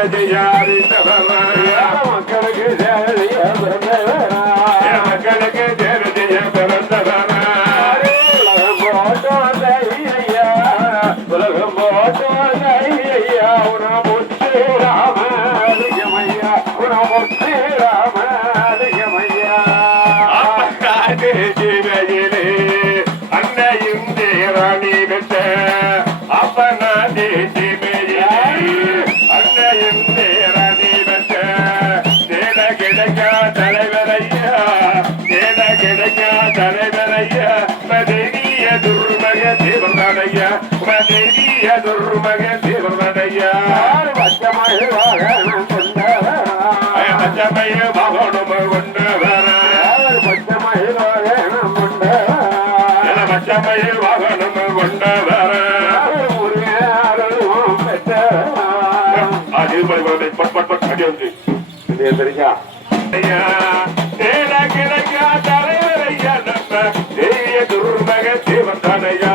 மக்களுக்கு யாரு மக்களுக்கு தேவைய பிறந்தவனா மக்களுக்கு தேவைய பிறந்தவனா உலகம் போட்டோம் ஐயா உன முச்சேரா சிவனடைய உமதேவிய துர்மக சிவனடைய வட்டமய வாகனம் கொண்டவர் நம்ம தேவிய துர்மக சிவந்தனையா